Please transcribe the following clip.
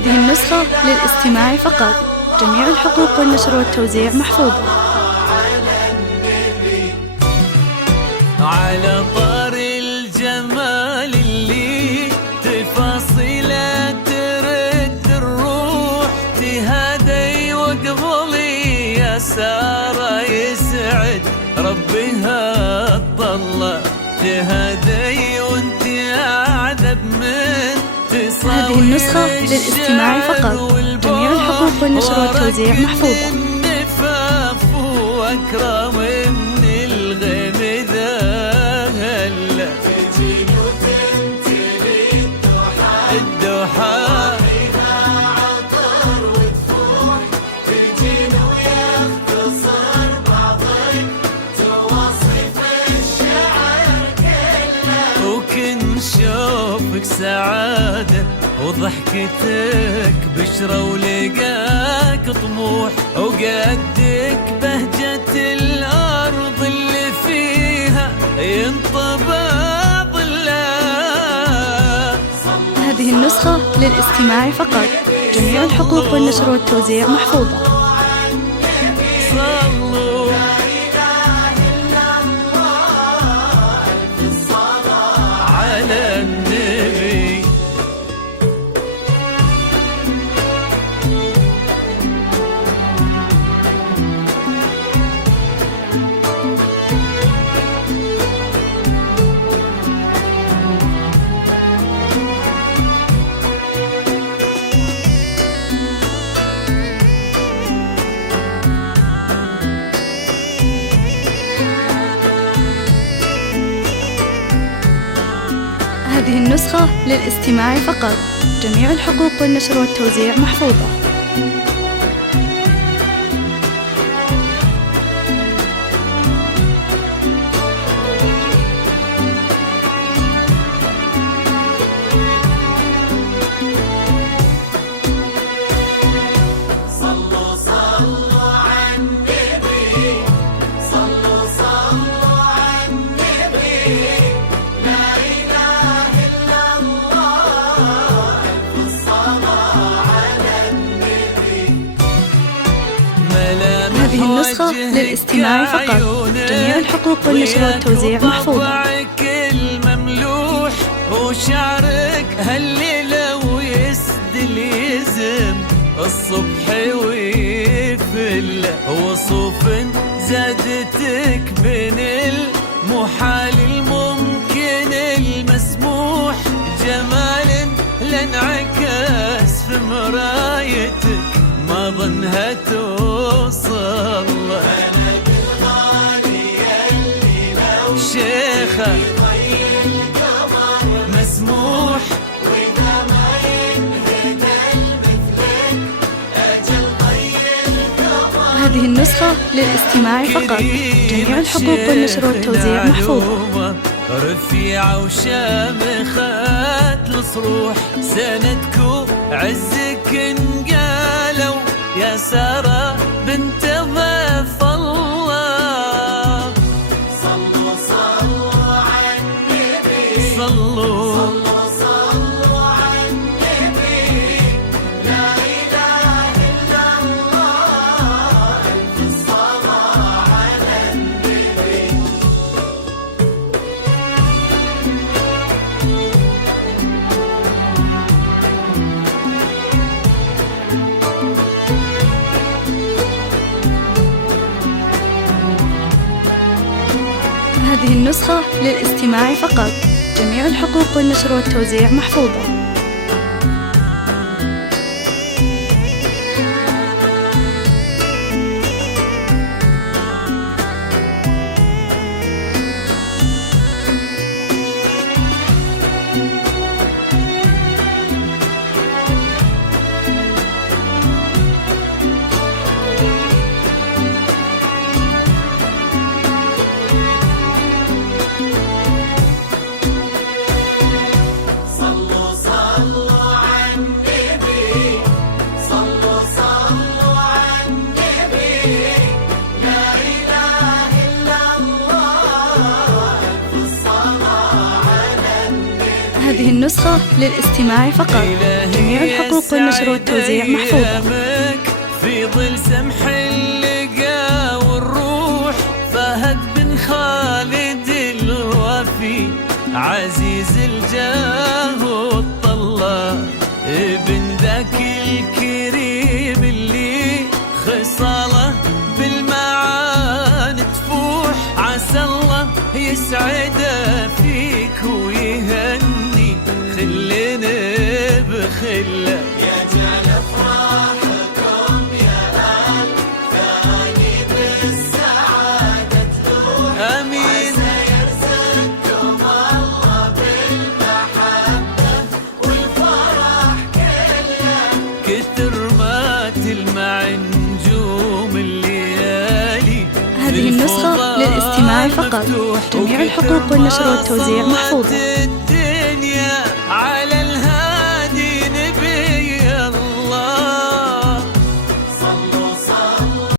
هذه النسخة للاستماع فقط. جميع الحقوق والنشر والتوزيع محفوظة. على طار الجمال اللي تفاصيله ترد الروح، تهادي وقبلي يا سارة يسعد ربها الطلة، تهادي وانت اعذب من تصاوير. هذه النسخة للاستماع فقط. جميع الحقوق والنشر والتوزيع محفوظة. النفاف واكرم من الغيم ذا هلا، تجين وتمتلي الدوحة فيها عطر وتفوح، تجين ويختصر بعضك توصف الشعر كله، وكن شوفك سعادة وضحكتك بشرة ولقاك طموح، وقدك بهجة الأرض اللي فيها ينطبع ظلها. هذه النسخة للاستماع فقط. جميع الحقوق والنشر والتوزيع محفوظة. صلوا على النبي. هذه النسخة للاستماع فقط. جميع الحقوق والنشر والتوزيع محفوظة. هذه النسخة للاستماع فقط. جميع الحقوق والنشر والتوزيع محفوظة. طبعك المملوح وشعرك هالليلة ويسدل يزم الصبح ويفل، وصوف زادتك بين المحال الممكن المسموح، جمال لانعكس في مرايتك ما ظنها توصل. أنا بالغالية اللي لو شيخة مسموح، وإذا ما ينهد المثلك أجل القمر. هذه النسخة للاستماع فقط. جميع الحقوق والنشر والتوزيع محفوظة. رفيعة وشامخات الصروح، سندك وعزك انقالوا يا سارة بنت ضيف الله. صلوا صلوا على النبي، صلوا على النبي، لا إله إلا الله، ألف الصلاة على النبي. هذه النسخة للاستماع فقط. جميع الحقوق والنشر والتوزيع محفوظة. صلوا النسخة للاستماع فقط. جميع الحقوق والنشر والتوزيع محفوظة. في ظل سمح اللقا والروح فهد بن خالد الوفي عزيز الجاه والطلة ابن ذاك الكريم اللي خصاله بالمعان تفوح عسى الله يسعده فيك ويهني خلنا بخله يجعل افراحكم يا اهل ثاني بالسعاده تلوح امين سيرزقكم الله بالمحبه والفرح كله كثر ما تلمع نجوم الليالي. هذه النسخة للاستماع فقط. جميع الحقوق والنشر والتوزيع محفوظة.